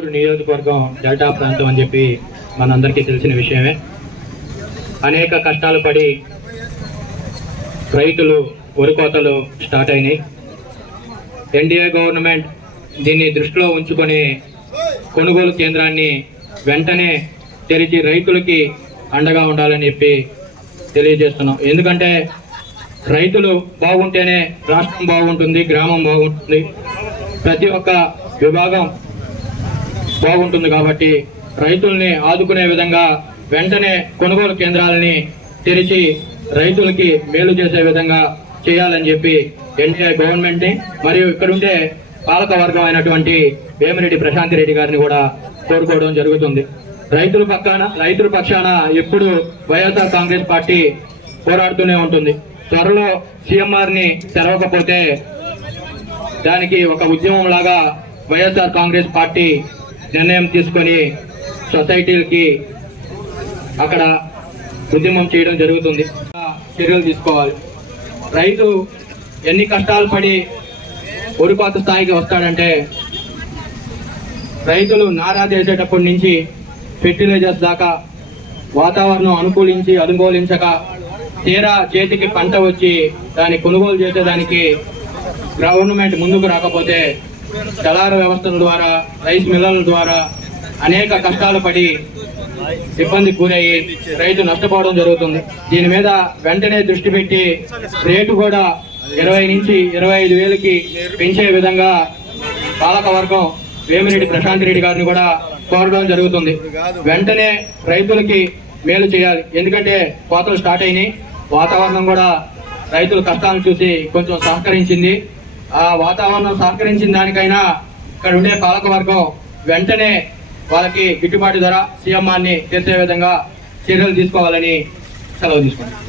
ఏలూరు నియోజకవర్గం డెల్టా ప్రాంతం అని చెప్పి మనందరికీ తెలిసిన విషయమే. అనేక కష్టాలు పడి రైతులు వరికోతలు స్టార్ట్ అయినాయి. ఎన్డీఏ గవర్నమెంట్ దీన్ని దృష్టిలో ఉంచుకొని కొనుగోలు కేంద్రాన్ని వెంటనే తెరిచి రైతులకి అండగా ఉండాలని చెప్పి తెలియజేస్తున్నాం. ఎందుకంటే రైతులు బాగుంటేనే రాష్ట్రం బాగుంటుంది, గ్రామం బాగుంటుంది, ప్రతి ఒక్క విభాగం బాగుంటుంది. కాబట్టి రైతుల్ని ఆదుకునే విధంగా వెంటనే కొనుగోలు కేంద్రాలని తెరిచి రైతులకి మేలు చేసే విధంగా చేయాలని చెప్పి ఎన్డీఏ గవర్నమెంట్ని మరియు ఇక్కడుండే పాలక వర్గం అయినటువంటి వేమిరెడ్డి ప్రశాంత్ రెడ్డి గారిని కూడా కోరుకోవడం జరుగుతుంది. రైతుల పక్షాన ఎప్పుడు వైఎస్ఆర్ కాంగ్రెస్ పార్టీ పోరాడుతూనే ఉంటుంది. త్వరలో సీఎంఆర్ని తెరవకపోతే దానికి ఒక ఉద్యమం లాగా వైఎస్ఆర్ కాంగ్రెస్ పార్టీ నిర్ణయం తీసుకొని సొసైటీలకి అక్కడ ఉద్యమం చేయడం జరుగుతుంది. చర్యలు తీసుకోవాలి. రైతు ఎన్ని కష్టాలు పడి వరికోత స్థాయికి వస్తాడంటే రైతులు నారా చేసేటప్పటి నుంచి ఫెర్టిలైజర్స్ దాకా వాతావరణం అనుకూలించక తీరా చేతికి పంట వచ్చి దాన్ని కొనుగోలు చేసేదానికి గవర్నమెంట్ ముందుకు రాకపోతే దళారు వ్యవస్థల ద్వారా, రైస్ మిల్లర్ల ద్వారా అనేక కష్టాలు పడి ఇబ్బంది గురయ్యి రైతు నష్టపోవడం జరుగుతుంది. దీని మీద వెంటనే దృష్టి పెట్టి రేటు కూడా 20 నుంచి 25 వేలకి పెంచే విధంగా పాలకవర్గం వేమిరెడ్డి ప్రశాంత్ రెడ్డి గారిని కూడా కోరడం జరుగుతుంది. వెంటనే రైతులకి మేలు చేయాలి. ఎందుకంటే కోతలు స్టార్ట్ అయినాయి. వాతావరణం కూడా రైతుల కష్టాలను చూసి కొంచెం సహకరించింది. ఆ వాతావరణం సహకరించిన దానికైనా ఇక్కడ ఉండే పాలకవర్గం వెంటనే వాళ్ళకి గిట్టుబాటు ధర సీఎంఆర్ని చేసే విధంగా చర్యలు తీసుకోవాలని సెలవు తీసుకుంటాం.